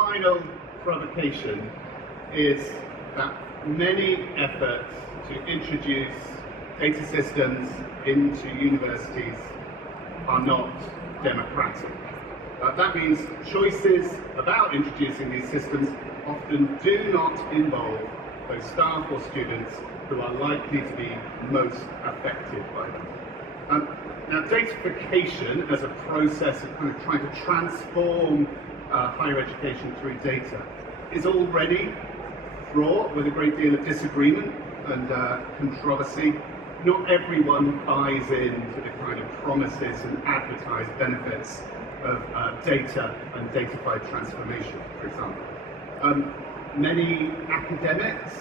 final provocation is that many efforts to introduce data systems into universities are not democratic. That means choices about introducing these systems often do not involve those staff or students who are likely to be most affected by them. Now, datafication as a process of kind of trying to transform higher education through data is already fraught with a great deal of disagreement and controversy. Not everyone buys into the kind of promises and advertised benefits of data and datafied transformation, for example. Many academics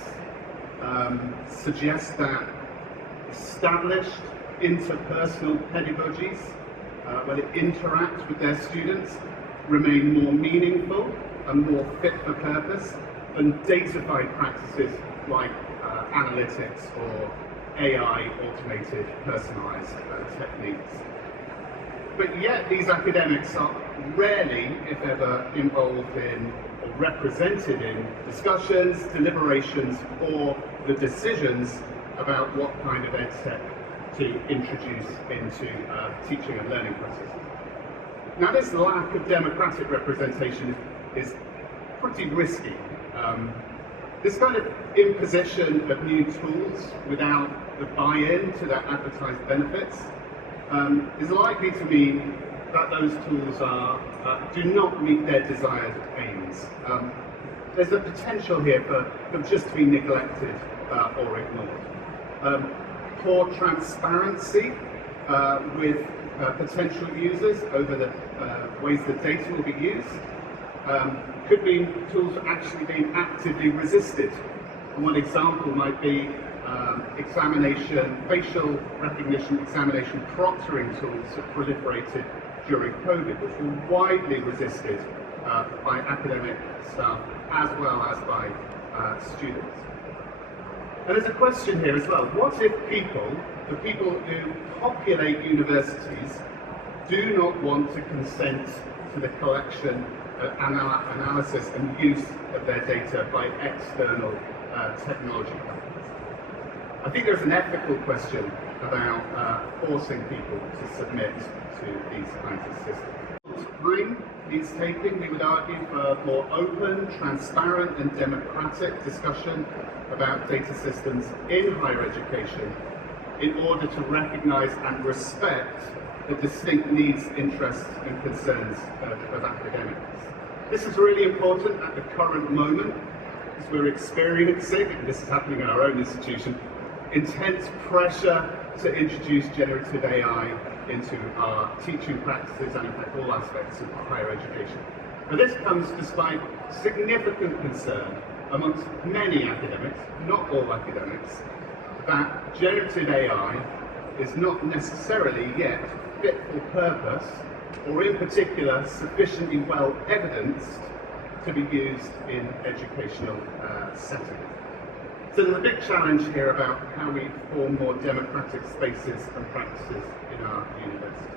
suggest that established interpersonal pedagogies, where they interact with their students, remain more meaningful and more fit for purpose than datafied practices like analytics or AI automated personalized techniques. But yet these academics are rarely, if ever, involved in or represented in discussions, deliberations, or the decisions about what kind of EdTech to introduce into teaching and learning processes. Now, this lack of democratic representation is pretty risky. This kind of imposition of new tools without the buy-in to their advertised benefits is likely to mean that those tools do not meet their desired aims. There's a potential here for them just to be neglected or ignored. Poor transparency with potential users over the ways the data will be used could mean tools are actually being actively resisted. And one example might be facial recognition examination proctoring tools that proliferated during COVID, which were widely resisted by academic staff as well as by students. And there's a question here as well. What if the people who populate universities, do not want to consent to the collection, analysis and use of their data by external technology companies? I think there's an ethical question about forcing people to submit to these kinds of systems. Time needs taking, we would argue, for more open, transparent and democratic discussion about data systems in higher education in order to recognise and respect the distinct needs, interests and concerns of academics. This is really important at the current moment as we're experiencing, and this is happening in our own institution, intense pressure to introduce generative AI into our teaching practices and in fact all aspects of higher education. But this comes despite significant concern amongst many academics, not all academics, that generative AI is not necessarily yet fit for purpose, or in particular sufficiently well evidenced to be used in educational settings. So there's a big challenge here about how we form more democratic spaces and practices in our university.